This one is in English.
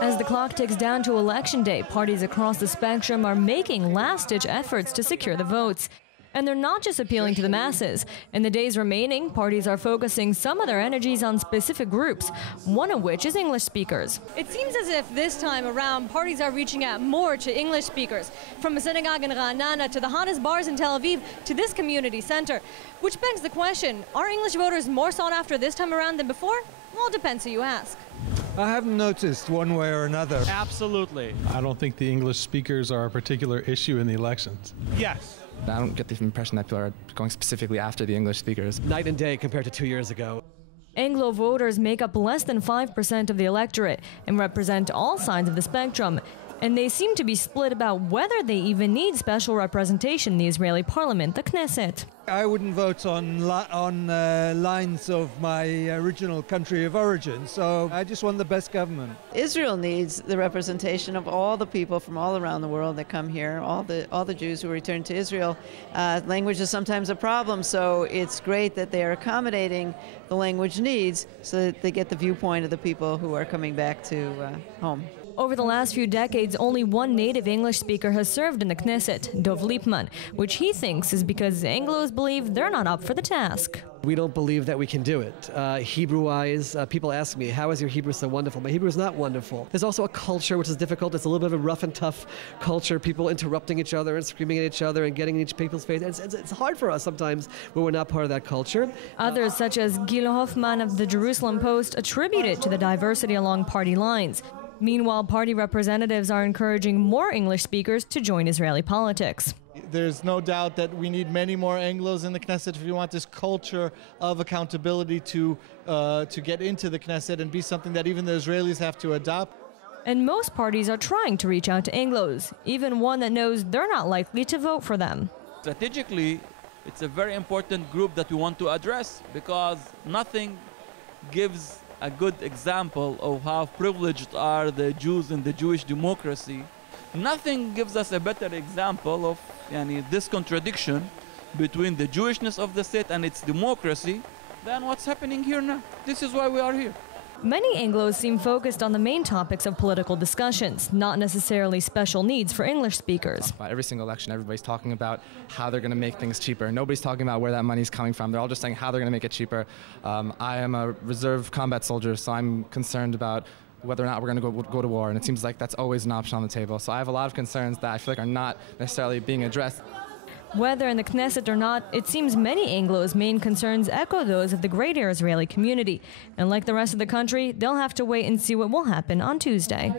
As the clock ticks down to Election Day, parties across the spectrum are making last-ditch efforts to secure the votes. And they're not just appealing to the masses. In the days remaining, parties are focusing some of their energies on specific groups, one of which is English speakers. It seems as if this time around, parties are reaching out more to English speakers, from a synagogue in Ra'anana to the hottest bars in Tel Aviv to this community center. Which begs the question, are English voters more sought after this time around than before? Well, it depends who you ask. I haven't noticed one way or another. Absolutely. I don't think the English speakers are a particular issue in the elections. Yes. I don't get the impression that people are going specifically after the English speakers. Night and day compared to 2 years ago. Anglo voters make up less than 5% of the electorate and represent all sides of the spectrum. And they seem to be split about whether they even need special representation in the Israeli parliament, the Knesset. I wouldn't vote on lines of my original country of origin, so I just want the best government. Israel needs the representation of all the people from all around the world that come here, all the Jews who return to Israel. Language is sometimes a problem, so it's great that they are accommodating the language needs so that they get the viewpoint of the people who are coming back to home. Over the last few decades, only one native English speaker has served in the Knesset, Dov Lipman, which he thinks is because Anglos believe they're not up for the task. We don't believe that we can do it. Hebrew-wise, people ask me, how is your Hebrew so wonderful? My Hebrew is not wonderful. There's also a culture which is difficult. It's a little bit of a rough and tough culture, people interrupting each other and screaming at each other and getting in each people's face. It's hard for us sometimes when we're not part of that culture. Others, such as Gil Hoffman of the Jerusalem Post, attribute it to the diversity along party lines. Meanwhile, party representatives are encouraging more English speakers to join Israeli politics. There's no doubt that we need many more Anglos in the Knesset if we want this culture of accountability to get into the Knesset and be something that even the Israelis have to adopt. And most parties are trying to reach out to Anglos, even one that knows they're not likely to vote for them. Strategically, it's a very important group that we want to address because nothing gives a good example of how privileged are the Jews in the Jewish democracy. Nothing gives us a better example of this contradiction between the Jewishness of the state and its democracy than what's happening here now. This is why we are here. Many Anglos seem focused on the main topics of political discussions, not necessarily special needs for English speakers. Every single election, everybody's talking about how they're going to make things cheaper. Nobody's talking about where that money's coming from. They're all just saying how they're going to make it cheaper. I am a reserve combat soldier, so I'm concerned about whether or not we're going to go to war, and it seems like that's always an option on the table. So I have a lot of concerns that I feel like are not necessarily being addressed. Whether in the Knesset or not, it seems many Anglos' main concerns echo those of the greater Israeli community. And like the rest of the country, they'll have to wait and see what will happen on Tuesday.